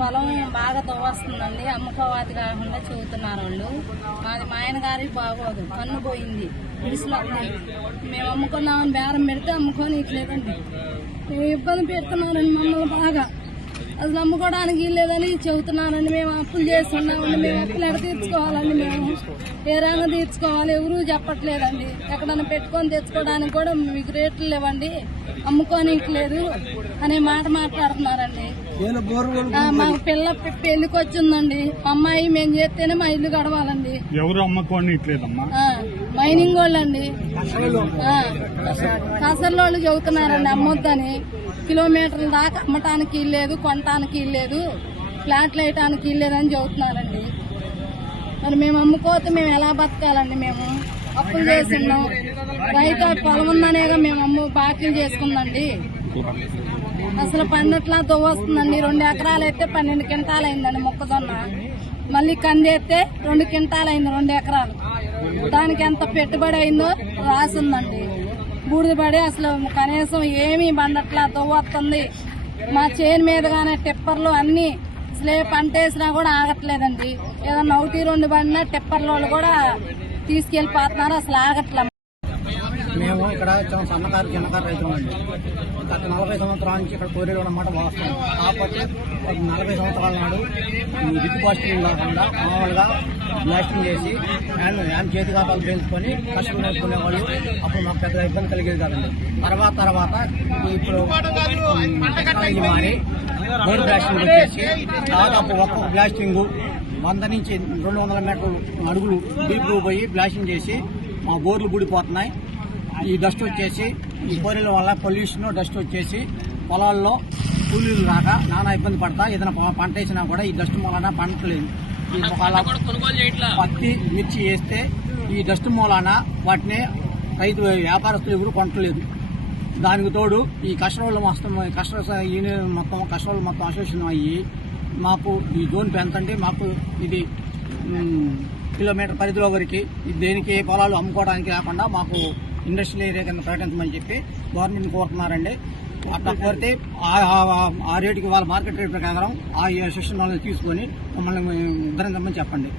పొలం బాగా తవ్వస్తుందండి, అమ్ముకోవాలి కాకుండా చెబుతున్నారు వాళ్ళు. మాది మా ఆయన గారికి బాగోదు, కన్ను పోయింది, ఇడుసులు వస్తాయి. మేము అమ్ముకున్నామని బేరం పెడితే అమ్ముకొని ఇట్లేదండి. మేము ఇబ్బంది పెడుతున్నారండి మమ్మల్ని బాగా. అసలు అమ్ముకోవడానికి లేదని చెబుతున్నారండి. మేము అప్పులు చేస్తున్నామండి, మేము అప్పులు ఎక్కడ తీర్చుకోవాలండి, మేము ఏ రంగం తీర్చుకోవాలి ఎవరు చెప్పట్లేదండి. ఎక్కడన్నా పెట్టుకొని తెచ్చుకోవడానికి కూడా మీకు రేట్లు లేవండి, అమ్ముకోనికి లేదు అనే మాట మాట్లాడుతున్నారండి. మా పిల్ల పెళ్లికి వచ్చిందండి, అమ్మాయి మేము చేస్తేనే మా ఇల్లు గడవాలండి. ఎవరు అమ్ముకోనిట్లేదమ్మా? మైనింగ్ వాళ్ళండి, కసర్లోళ్ళు చెబుతున్నారండి అమ్మొద్దని. కిలోమీటర్ల దాకా అమ్మటానికి ఇల్లేదు, కొనటానికి ఇల్లేదు, ఫ్లాట్లు వేయటానికి ఇల్లేదని చెబుతున్నారండి. మరి మేము అమ్ముకోతే మేము ఎలా బతకాలండి? మేము అప్పులు చేస్తున్నాం, రైతు పొలం ఉందనేగా మేము బాకీలు చేసుకుందండి. అసలు పండిట్లా దువ్వొస్తుందండి. 2 ఎకరాలు అయితే 12 క్వింటాలు అయిందండి మొక్కజొన్న. మళ్ళీ కంది అయితే 2 క్వింటాలు అయింది 2 ఎకరాలు. దానికి ఎంత పెట్టుబడి అయిందో రాసిందండి. బూడిద పడి అసలు కనీసం ఏమీ బండట్లా దువ్వొస్తుంది. మా చేను మీదగానే టిప్పర్లు అన్ని అసలే పంట వేసినా కూడా ఆగట్లేదండి. ఏదన్నా 1-2 బండినా టిప్పర్లు కూడా తీసుకెళ్లిపోతున్నారు, అసలు ఆగట్లేదు. మేము ఇక్కడ సన్నకారు చిన్నకారు రైతులు అండి. గత 40 సంవత్సరాల నుంచి ఇక్కడ కోరేరు అన్నమాట వాస్తాం. కాకపోతే 40 సంవత్సరాల నాడు దిక్కుపాస్టింగ్ లేకుండా మామూలుగా బ్లాస్టింగ్ చేసి హ్యాండ్ చేతి ఖాతాలు పెంచుకొని కష్టం నేర్చుకునే వాళ్ళు. అప్పుడు మాకు పెద్ద ఇబ్బంది కలిగేది కాదండి. తర్వాత ఇప్పుడు మారి బోర్ బ్లాస్టింగ్ వచ్చేసి దాదాపు ఒక్కొక్క బ్లాస్టింగ్ 100 నుంచి 200 మీటర్లు అడుగులు డీప్లు పోయి బ్లాస్టింగ్ చేసి మా బోర్లు బూడిపోతున్నాయి. ఈ డస్ట్ వచ్చేసి ఈ కోరీల వల్ల పొల్యూషన్ డస్ట్ వచ్చేసి పొలాల్లో కూలీలు రాక నానా ఇబ్బంది పడతా. ఏదైనా పంట వేసినా కూడా ఈ డస్ట్ మూలాన పంటలేదు. ఈ పత్తి మిర్చి వేస్తే ఈ డస్ట్ మూలాన వాటిని రైతు వ్యాపారస్తులు ఎవరు కొనట్లేదు. దానికి తోడు ఈ కష్టరోళ్ళు మొత్తం కష్టరోళ్ళు మొత్తం అసోసియేషన్ అయ్యి మాకు ఈ జోన్ పెంచండి, మాకు ఇది కిలోమీటర్ పరిధిలో వరకు దేనికి పొలాలు అమ్ముకోవడానికి కాకుండా మాకు ఇండస్ట్రియల్ ఏరియా కింద ప్రకటించమని చెప్పి గవర్నమెంట్ కోరుతున్నారండి. అట్లా కోరితే ఆ రేటుకి వాళ్ళ మార్కెట్ రేట్ ప్రకారం ఆ సెక్షన్ తీసుకొని మమ్మల్ని ఉద్ధరించమని చెప్పండి.